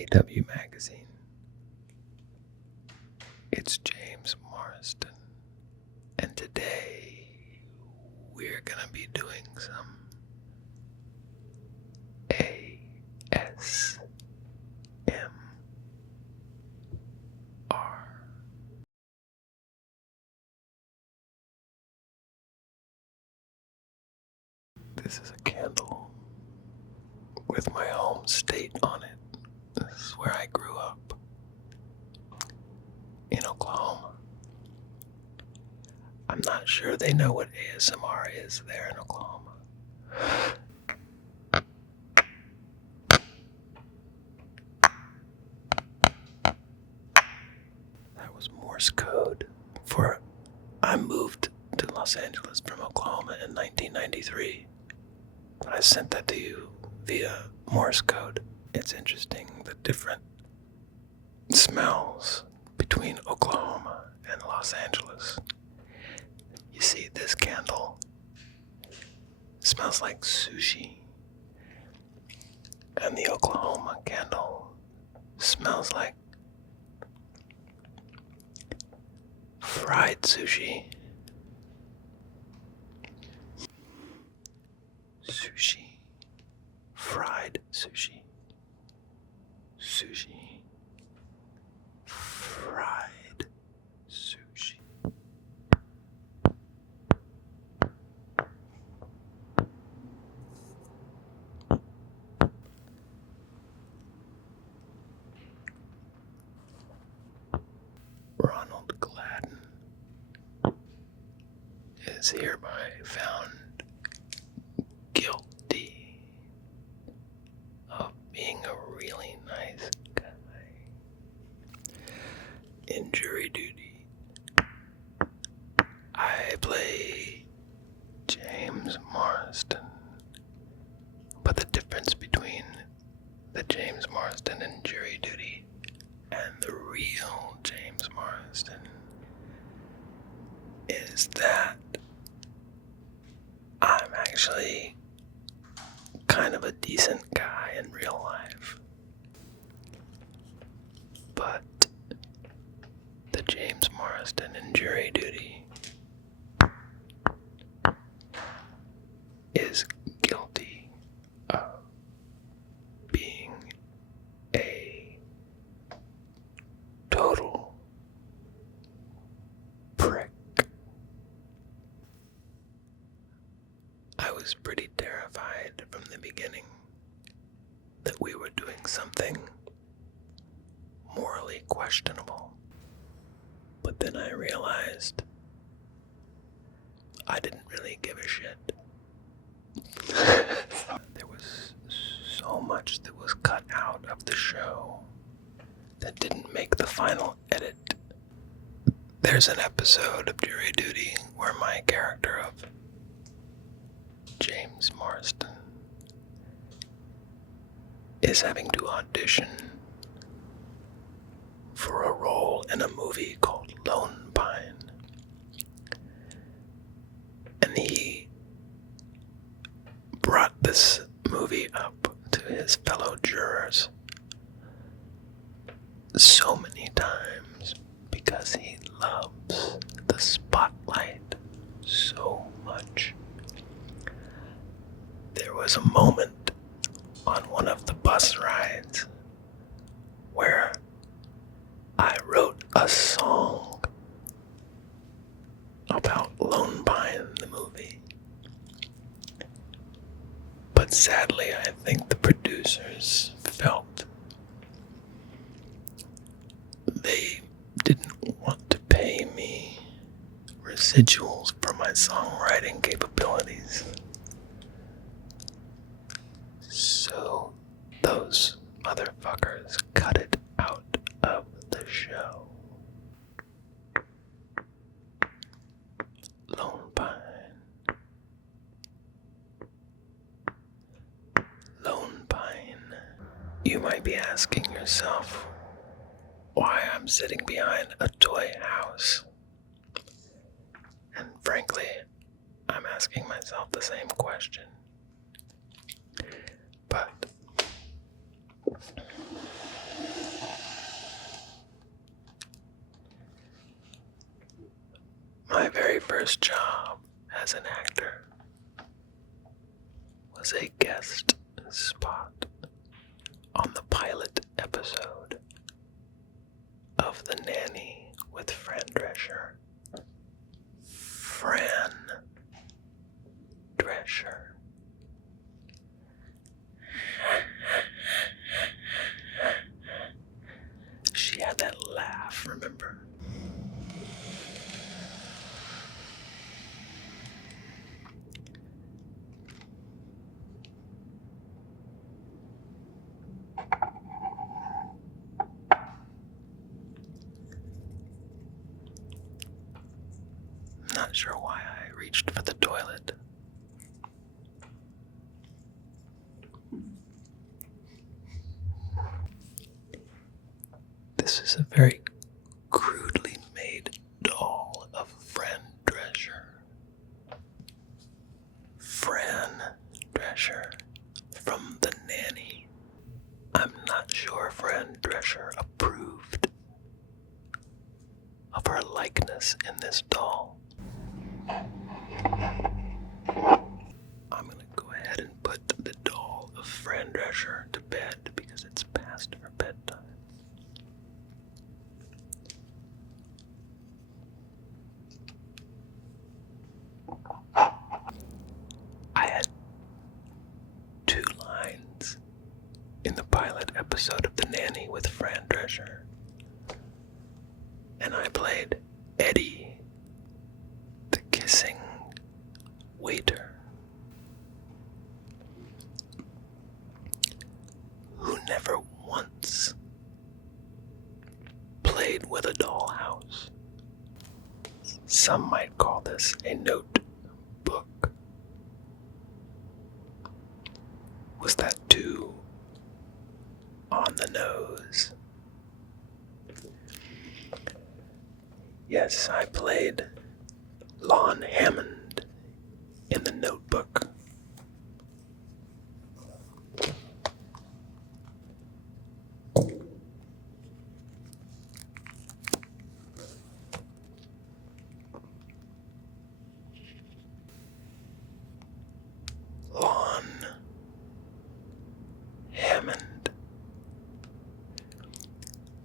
AW Magazine. It's James Marsden, and today we're gonna be doing some ASMR. This is a candle with my home state on it. This is where I grew up, in Oklahoma. I'm not sure they know what ASMR is there in Oklahoma. That was Morse code for I moved to Los Angeles from Oklahoma in 1993. But I sent that to you via Morse code. It's interesting the different smells between Oklahoma and Los Angeles. You see, this candle smells like sushi, and the Oklahoma candle smells like fried sushi. Sushi. Fried sushi. Sushi. Fried sushi. Ronald Gladden is hereby found guilty of being a really nice guy. In jury duty, I play James Marsden. But the difference between the James Marsden in jury duty and the real James Marsden is that I'm actually kind of a decent guy in real life. But the James Marsden in jury duty is guilty of being a total prick. I was pretty terrified from the beginning that we were doing something morally questionable. But then I realized I didn't really give a shit. There was so much that was cut out of the show that didn't make the final edit. There's an episode of Jury Duty where my character of James Marsden is having to audition for a role in a movie called Lone Pine. And he brought this movie up to his fellow jurors so many times because he loves the spotlight so much. There was a moment on one of the bus rides where I wrote a song about Lone Pine, the movie. But sadly, I think the producers felt they didn't want to pay me residuals for my songwriting capabilities. So those motherfuckers cut it out of the show. Lone Pine. Lone Pine. You might be asking yourself why I'm sitting behind a toy house. And frankly, I'm asking myself the same question. But first job as an actor was a guest spot on the pilot episode of The Nanny with Fran Drescher. Fran Drescher. She had that laugh, remember? Not sure why I reached for the toilet. This is a very crudely made doll of Fran Drescher. Fran Drescher from The Nanny. I'm not sure Fran Drescher approved of her likeness in this doll. I'm gonna go ahead and put the doll of Fran Drescher to bed because it's past her bedtime. I had 2 lines in the pilot episode of The Nanny with Fran Drescher, and I played Eddie, the kissing waiter, who never once played with a dollhouse. Some might call this a notebook. Was that too on the nose? Yes, I played Lon Hammond in The Notebook. Lon Hammond.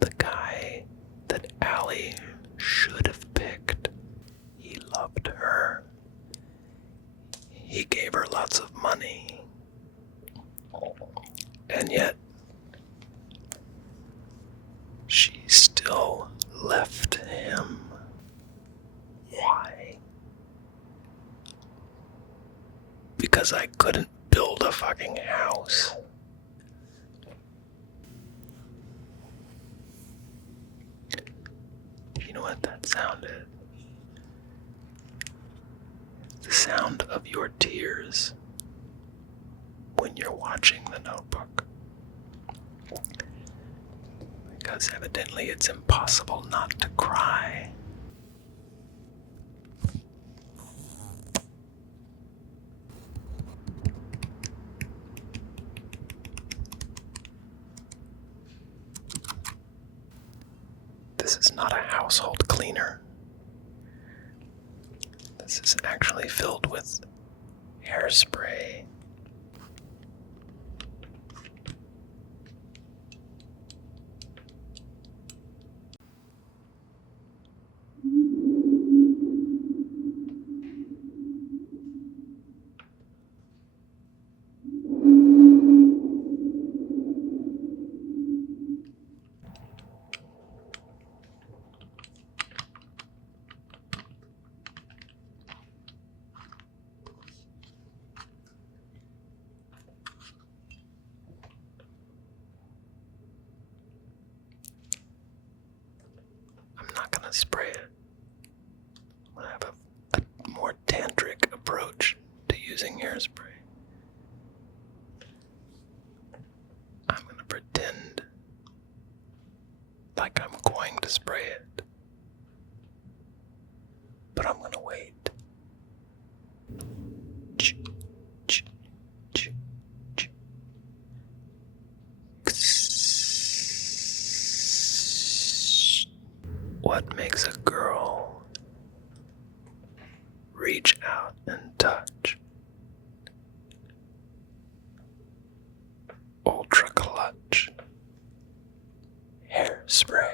The guy that Allie should have picked. He loved her. He gave her lots of money. And yet, she still left him. Why? Because I couldn't build a fucking house. You know what that sound is? The sound of your tears when you're watching The Notebook. Because evidently it's impossible not to cry. This is not a household cleaner. This is actually filled with hairspray. Spray it. I'm gonna have a more tantric approach to using hairspray. I'm gonna pretend like I'm going to spray it, but I'm gonna wait. What makes a girl Hairspray.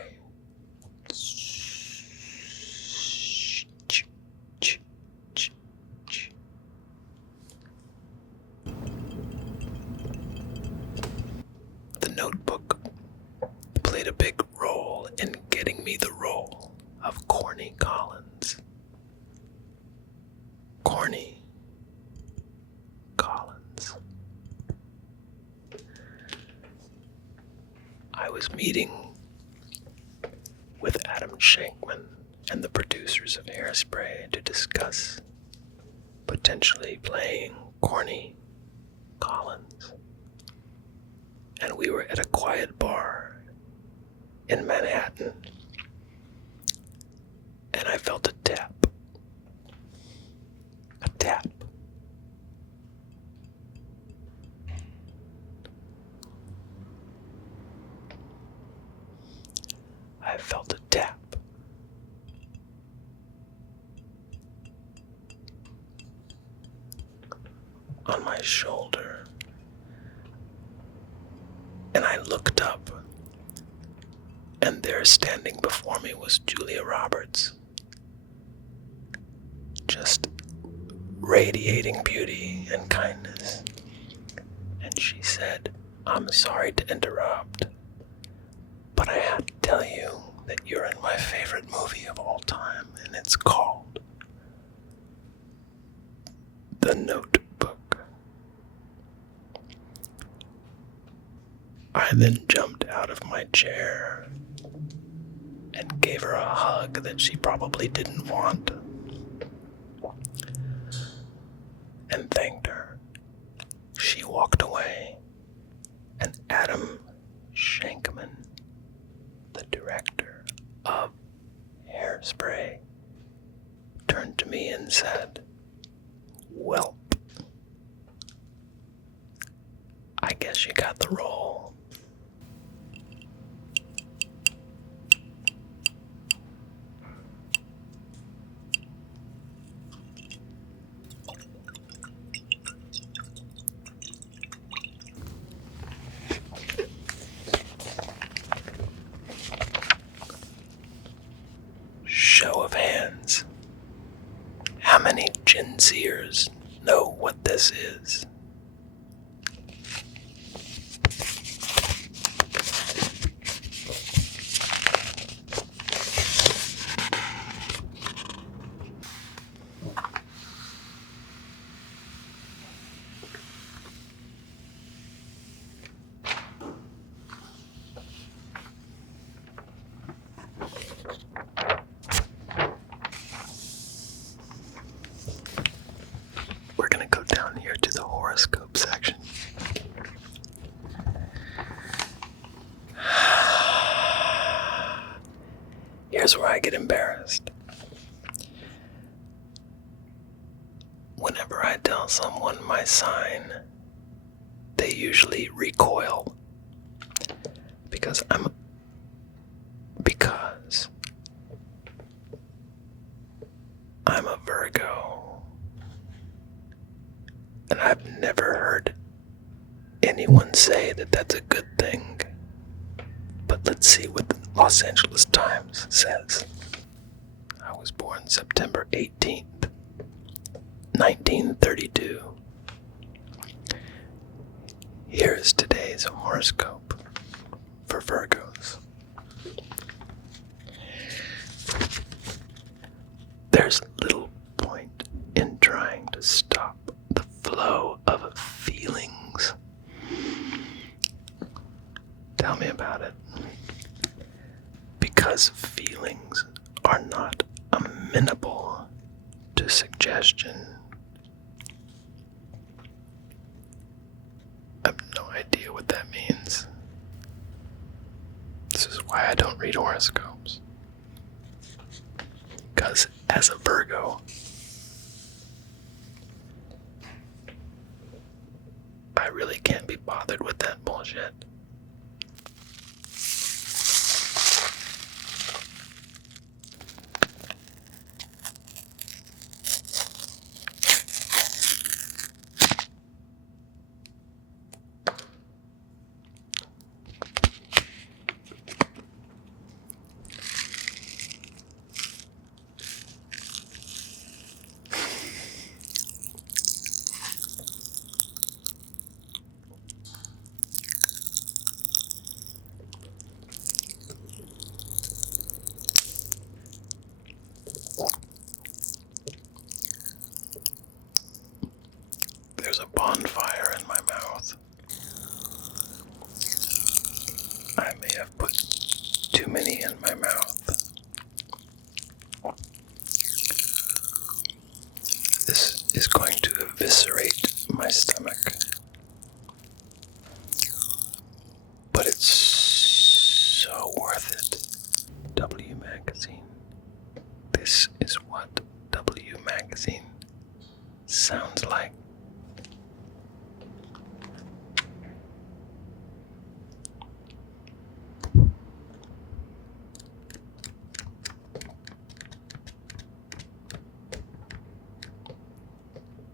The Notebook played a big role in getting me the role of Corny Collins. Corny Collins. I was meeting with Adam Shankman and the producers of Hairspray to discuss potentially playing Corny Collins. And we were at a quiet bar in Manhattan, and I felt a tap. A tap. I felt a tap. On my shoulder. And I looked up, and there standing before me was Julia Roberts, just radiating beauty and kindness. And she said, "I'm sorry to interrupt, but I had to tell you that you're in my favorite movie of all time, and it's called The Notebook." I then jumped out of my chair and gave her a hug that she probably didn't want, and thanked her. She walked away, and Adam Shankman, the director of Hairspray, turned to me and said, "Welp, I guess you got the role." Show of hands. How many Gen Zers know what this is? We're gonna go down here to the horoscope section. Here's where I get embarrassed. Whenever I tell someone my sign, they usually recoil. Because I'm a Virgo. And I've never heard anyone say that that's a good thing. But let's see what the Los Angeles Times says. I was born September 18th, 1932. Here is today's horoscope for Virgos. There's little point in trying to stop the flow of feelings. Tell me about it. Because feelings are not amenable to suggestion. I have no idea what that means. This is why I don't read horoscopes. Because as a Virgo, I really can't be bothered with that bullshit. I may have put too many in my mouth. This is going to eviscerate my stomach. But it's so worth it. W Magazine. This is what W Magazine sounds like.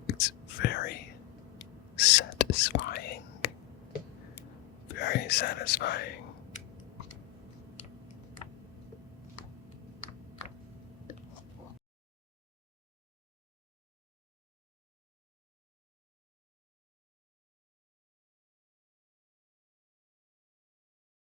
It's very satisfying. Very satisfying.